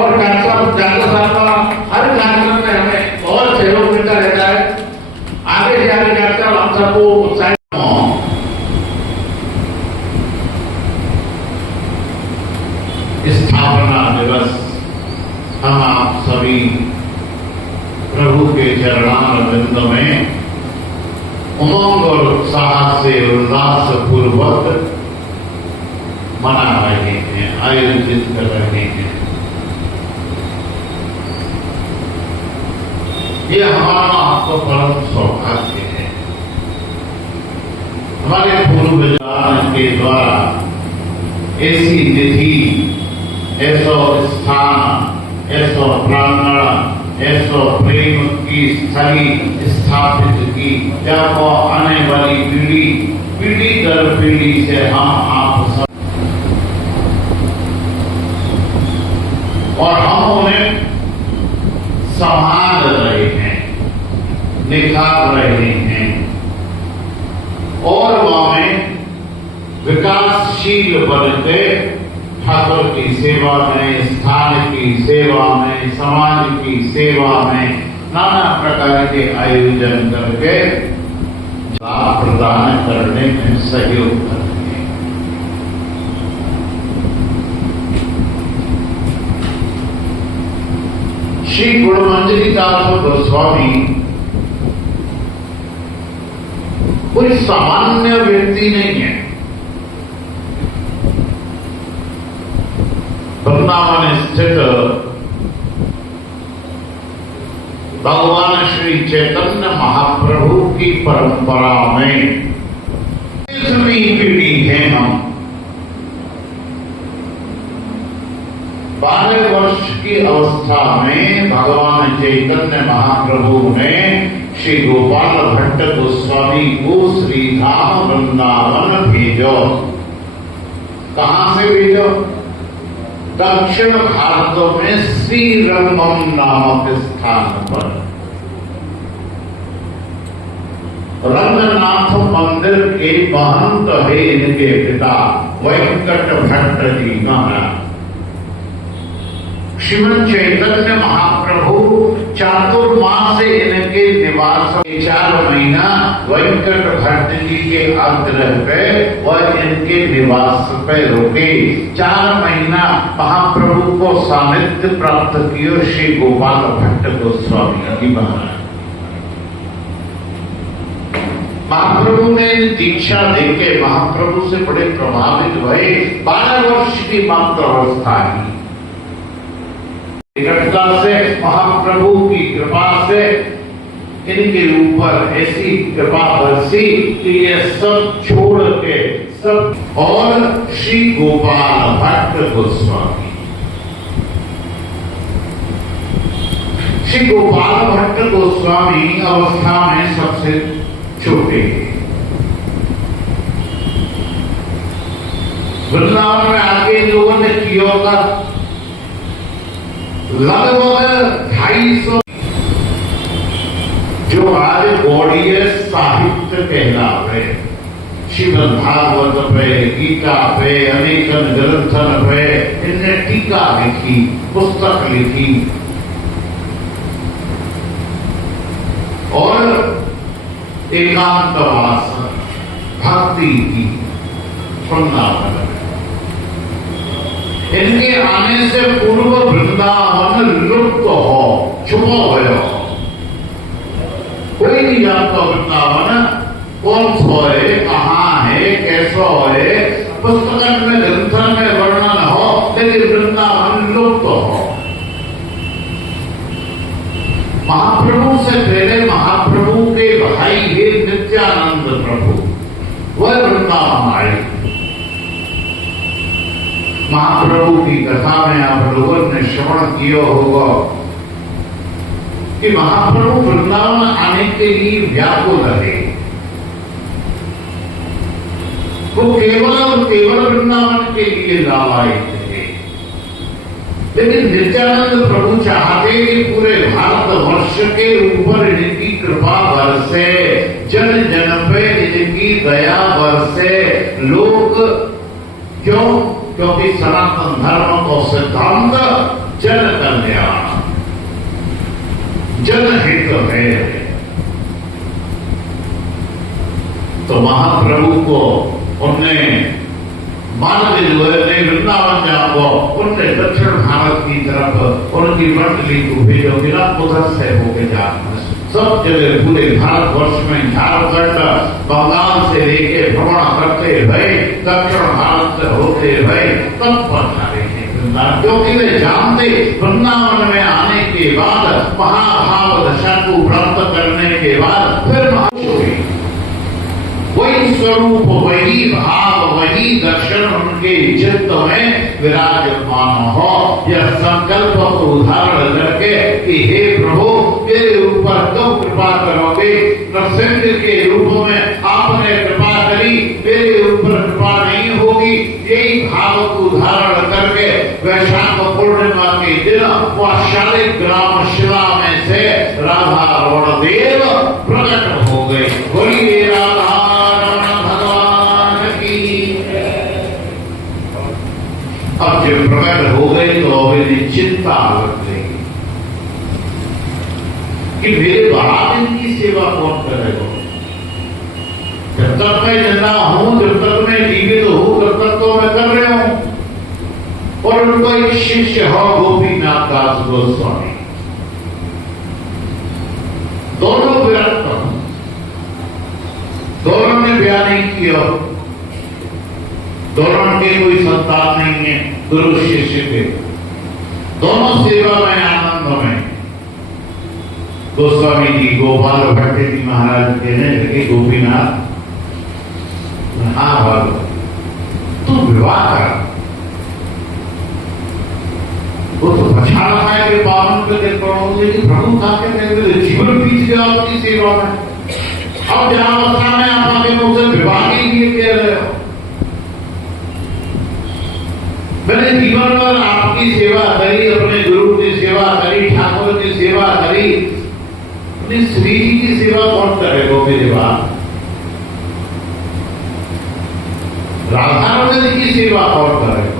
और डॉक्टर साहब का हर कार्यक्रम में हमें बहुत सहयोग मिलता रहता है। आगे से आगे डॉक्टर हम सबको उत्साहित स्थापना दिवस हम आप सभी प्रभु के चरणारविंद में उमंग और उत्साह से उल्लास पूर्वक मना रहे हैं, आयोजित कर रहे हैं। ये हमारा आपको परम सौभाग्य है। हमारे पूर्वजान के द्वारा ऐसी तिथि, ऐसा स्थान, ऐसा प्रांगण, ऐसा प्रेम की स्थली स्थापित की, जब वो आने वाली पीढ़ी दर पीढ़ी से हम आप सब और हम उन्हें संभाल रहे हैं, निखार रहे हैं और वह विकासशील बनते ठाकुर की सेवा में, स्थान की सेवा में, समाज की सेवा में नाना प्रकार के आयोजन करके लाभ प्रदान करने में सहयोग करते हैं। श्री गुणमंजरी दास गोस्वामी कोई सामान्य व्यक्ति नहीं है। वृंदावन स्थित भगवान श्री चैतन्य महाप्रभु की परंपरा में 30वीं पीढ़ी है हम। 12 वर्ष की अवस्था में भगवान चैतन्य महाप्रभु ने श्री गोपाल भट्ट गोस्वामी को श्री धाम वृंदावन भेजो। कहां से भेजो? दक्षिण भारत में श्रीरंगम नामक स्थान पर रंगनाथ मंदिर के महंत है इनके पिता वेंकट भट्ट जी महाराज। श्रीमन चैतन्य महाप्रभु चातुर्मास से इनके निवास 4 महीना वेंकट भट्ट जी के आग्रह पे वह इनके निवास पे रुके। 4 महीना महाप्रभु को सानिध्य प्राप्त किया श्री गोपाल भट्ट गोस्वामी जी महाराज। महाप्रभु ने दीक्षा देके महाप्रभु से बड़े प्रभावित हुए। 12 वर्ष की मात्र अवस्था ही निकटता से महाप्रभु की कृपा से इनके ऊपर ऐसी कृपा बरसी कि ये सब छोड़ के सब और श्री गोपाल भट्ट गोस्वामी, श्री गोपाल भट्ट गोस्वामी अवस्था में सबसे छोटे। वृंदावन में आके लोगों ने किया होगा लगभग 250 जो आज गौड़ीय साहित्य कहलावे, श्रीमद् भागवत पे, गीता पे, अनेकन ग्रंथन पे इनने टीका लिखी, पुस्तक लिखी और एकांतवास भक्ति की वृंदावन। इनके आने से पूर्व वृंदावन लुप्त हो, छुपा हो, कोई नहीं जानता वृंदावन कौन सो है, कहाँ है, कैसा है। पुस्तक में ग्रंथन में वर्णन हो, लेकिन वृंदावन लुप्त हो। महाप्रभु से पहले महाप्रभु के भाई है नित्यानंद प्रभु, वह वृंदावन आए। महाप्रभु की कथा में आप लोगों ने श्रवण किया होगा कि महाप्रभु वृंदावन आने के लिए व्याकुल है। वो केवल और केवल वृंदावन के लिए लाए थे, लेकिन नित्यानंद प्रभु चाहते कि पूरे भारत वर्ष के ऊपर इनकी कृपा बरसे, जन जन पे इनकी दया बरसे। लोग क्यों? क्योंकि सनातन धर्म को सिद्धांत जन जनहित है। तो महाप्रभु को उनने मानव जो है वृंदावन जाओ, उनने दक्षिण भारत की तरफ उनकी मंडली को भेजो, बिना उधर से होके जाना। सब जगह पूरे भारतवर्ष में झारखंड बंगाल से लेके भ्रमण करते हुए दक्षिण भारत से होते हुए तब पहुंचा रहे हैं वृंदावन, क्योंकि वे जानते वृंदावन में आने के बाद महाभाव दशा को प्राप्त करने के बाद फिर वही स्वरूप, वही भाव, वही दर्शन उनके चित्त में विराजमान हो। यह संकल्प को उदाहरण करके कि हे प्रभु मेरे ऊपर कब कृपा करोगे, नरसिंह के रूप में आपने कृपा करी, मेरे ऊपर कृपा नहीं होगी। यही भाव को उदाहरण करके वैशाख पूर्णिमा के दिन वह शालिग्राम शिला में से राधा रमण देव प्रकट हो गए। बोलिए राधा अब जब प्रकट हो गए तो मेरी चिंता लग गई कि मेरे बाद इनकी सेवा कौन करेगा। जब तक मैं जिंदा हूं, जब तक मैं जीवित हूं, तब तक तो मैं कर रहा हूं। और उनको एक शिष्य हो गोपीनाथ दास गोस्वामी, दोनों विरक्त, दोनों ने ब्याह नहीं किया, दोनों के कोई संतान नहीं है, गुरु शिष्य के, दोनों सेवा में आनंद में। गोस्वामी जी गोपाल भट्ट जी महाराज कहने लगे गोपीनाथ, हाँ भाग तू विवाह कर। वो तो बचा रहा है कि पावन पे प्रभु था के जीवन बीत गया आपकी सेवा में, अब जहां में आप आगे मुझसे विवाह के लिए कह रहे हो। मैंने जीवन भर आपकी सेवा करी, अपने गुरु की सेवा करी, ठाकुर की सेवा करी, अपनी श्री जी की सेवा कौन करेगा मेरे बाद? राधा रमण की सेवा कौन करेगा?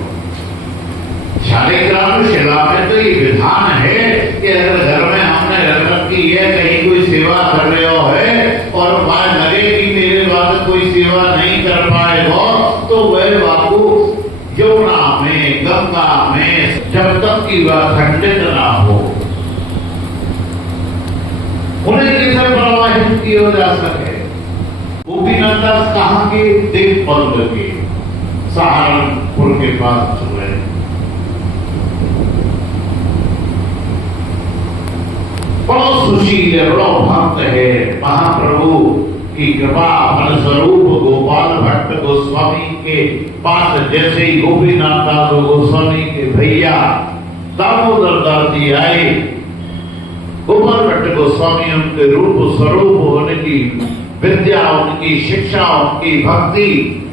शालिग्राम शिला में तो ये विधान है कि अगर घर में हमने रख रखी है, कहीं कोई सेवा कर रहे हो है और बात लगे कि मेरे बाद कोई सेवा नहीं कर पाएगा, तो वह बाबू यमुना में, गंगा में, जब तक की वह खंडित ना हो, उन्हें कैसे प्रवाहित किया जा सके। गोपीनाथ दास कहां के? देवबंद के, सहारनपुर के पास हुए। बड़ा सुशील है, बड़ा भक्त है। महाप्रभु की कृपा फलस्वरूप गोपाल भट्ट गोस्वामी के पास जैसे ही गोपीनाथ दास गोस्वामी के भैया दामोदर दास जी आए, गोपाल भट्ट गोस्वामी उनके रूप स्वरूप, उनकी विद्या, उनकी शिक्षा, उनकी भक्ति,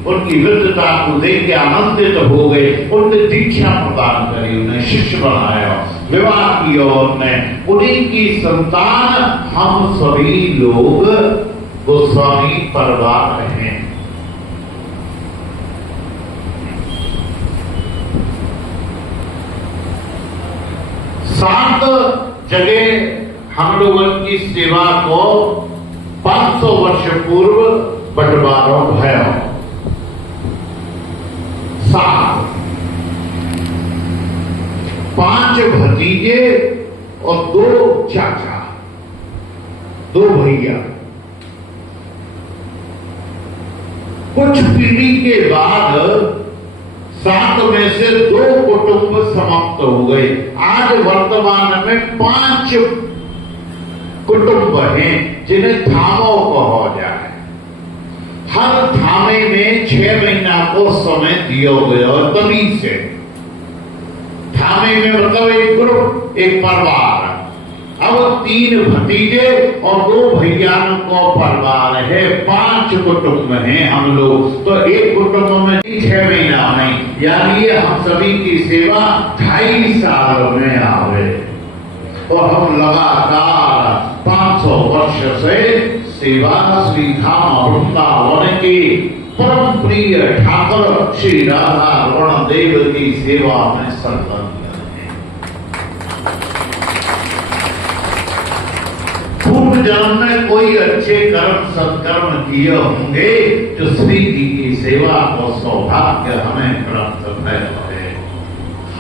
उनकी विद्वता को देख के आनंदित हो गए। उनने दीक्षा प्रदान करी, उन्हें शिष्य बनाया, विवाह किया। उन्हीं की संतान हम सभी लोग गोस्वामी परिवार हैं। सात जगह हम लोगों की सेवा को 500 वर्ष पूर्व बंटवारा भया। 7, 5 भतीजे और 2 चाचा, 2 भैया। कुछ पीढ़ी के बाद 7 में से 2 कुटुंब समाप्त हो गए। आज वर्तमान में 5 कुटुंब हैं जिन्हें थामों कहा जाए। हर थामे में 6 महीना को समय दिया गया और तभी से थामे में मतलब एक ग्रुप, एक परिवार। अब 3 भतीजे और 2 भैयाओं को परिवार है, 5 कुटुंब हैं हम लोग। तो एक कुटुंब में 6 महीना नहीं, यानी हम सभी की सेवा 2.5 साल में आवे। और हम लगातार 500 वर्ष से सेवा श्री धाम वृंदावन के परम प्रिय ठाकुर श्री राधा रमण देव की सेवा में संलग्न है। पूर्व जन्म में कोई अच्छे कर्म सत्कर्म किए होंगे जो श्री जी की सेवा और सौभाग्य हमें प्राप्त है।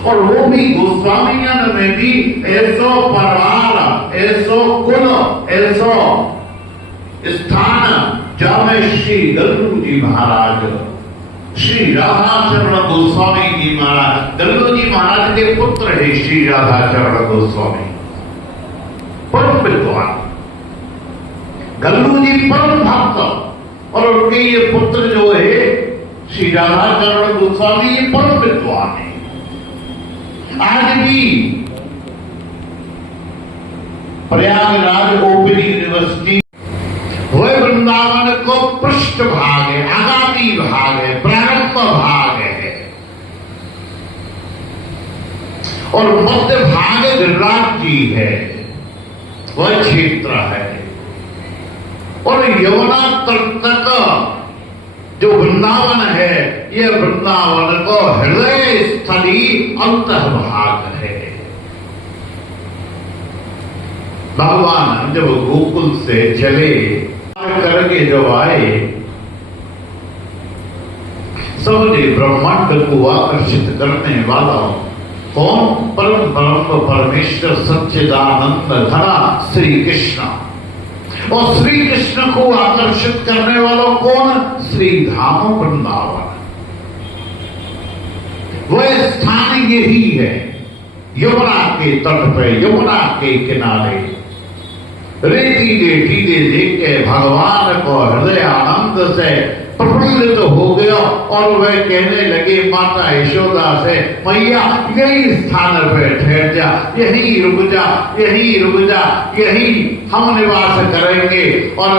और वो भी गोस्वामीयन में भी ऐसो परिवार, ऐसो कुल, ऐसो स्थान जहाँ श्री गल्लू जी महाराज, श्री राधाचरण गोस्वामी जी महाराज, गल्लू जी महाराज के पुत्र है श्री राधाचरण गोस्वामी, परम विद्वान। गल्लू जी परम भक्त और उनके ये पुत्र जो है श्री राधाचरण गोस्वामी, ये परम विद्वान है। आज भी प्रयागराज ओपन यूनिवर्सिटी वह वृंदावन को पृष्ठ भाग है, आगामी भाग है, प्रारंभ भाग है, और मध्य भाग गिरिराज जी है, वह क्षेत्र है। और यमुना तट तक जो वृंदावन है, यह वृंदावन को हृदय स्थली अंतः भाग है। भगवान जब गोकुल से चले करके जब आए, सबने ब्रह्मांड को आकर्षित करने वाला कौन? परम ब्रह्म परमेश्वर सच्चिदानंद घना श्री कृष्ण। और श्री कृष्ण को आकर्षित करने वाला कौन? श्री धाम वृंदावन। वह स्थान यही है, यमुना के तट पे, यमुना के किनारे रेतीले टीले देख के भगवान को हृदय आनंद से प्रफुल्लित हो गया और वह कहने लगे माता यशोदा से, मैया यही स्थान पे ठहर जा, यही रुक जा, यही रुक जा, यही हम निवास करेंगे। और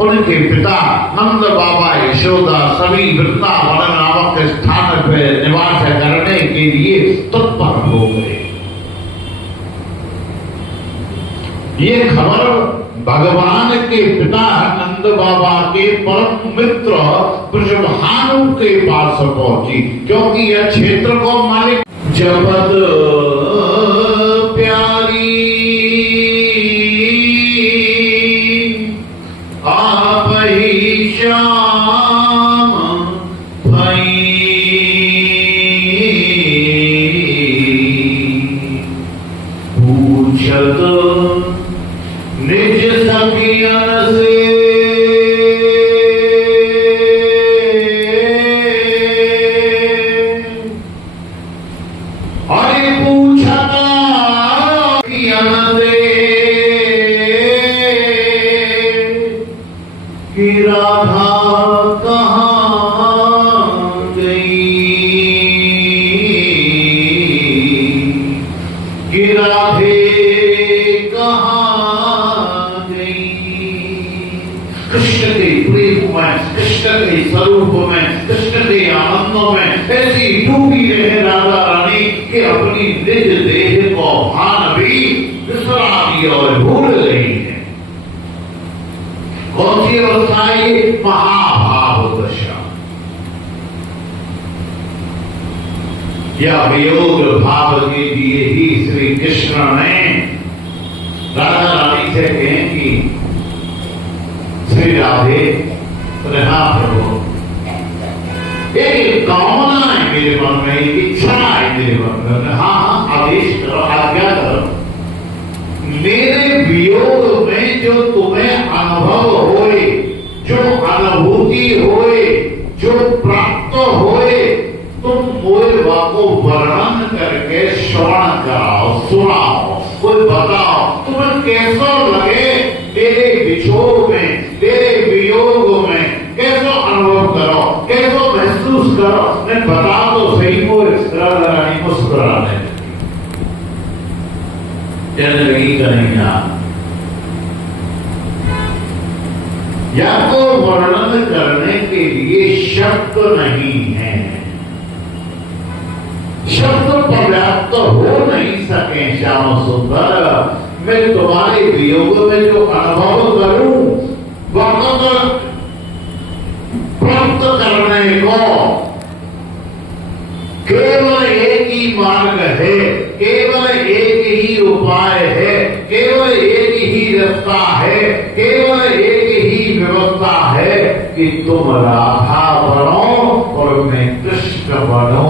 उनके पिता नंद बाबा यशोदा सभी वृंदावन नामक स्थान पे निवास करने के लिए तत्पर हो गए। ये खबर भगवान के पिता नंद बाबा के परम मित्र वृषभानु के पास पहुंची, क्योंकि यह क्षेत्र को मालिक जपत प्यारी आप ही श्याम भई, पूछत निज सखियन से अरे पूछता सखियन से कि राधा कहाँ गई, कि राधे कृष्ण के प्रेम में, कृष्ण के स्वरूप में, कृष्ण के आनंदों में ऐसी डूबी रहे राधा रानी कि अपनी निज देह को भान भी विसरा दी और भूल गई है। कौन सी अवस्था है? महाभाव दशा। यह वियोग भाव के लिए ही श्री कृष्ण ने राधा रानी से कहें कि श्री राधे, प्रभु एक कामना है मेरे मन में, एक इच्छा है मेरे मन में, हाँ आदेश करो, आज्ञा करो। मेरे वियोग में जो तुम्हें अनुभव होए, जो अनुभूति होए, जो प्राप्त होए, तुम मोए वाको वर्णन करके श्रवण कराओ, सुनाओ, कोई बताओ तुम्हें कैसा लगे तेरे विछोह में, तेरे वियोग में कैसा अनुभव करो, कैसा महसूस करो, मैं बता तो सही को। राधा रानी मुस्कुराने लगी कन्हैया, या तो वर्णन करने के लिए शब्द नहीं है, शब्द पर्याप्त हो नहीं सके श्याम सुंदर। मैं तुम्हारे वियोग में जो अनुभव करूं वह प्राप्त करने को केवल एक ही मार्ग है, केवल एक ही उपाय है, केवल एक ही रास्ता व्यवस्था है, केवल एक ही व्यवस्था है कि तुम राधा बनो और मैं कृष्ण बनो।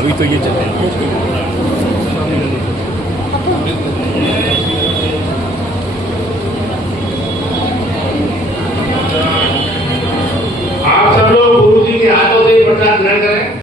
अभी तो ये चल रहा है। आप सब लोग गुरु जी के हाथों से प्रसाद ग्रहण करें।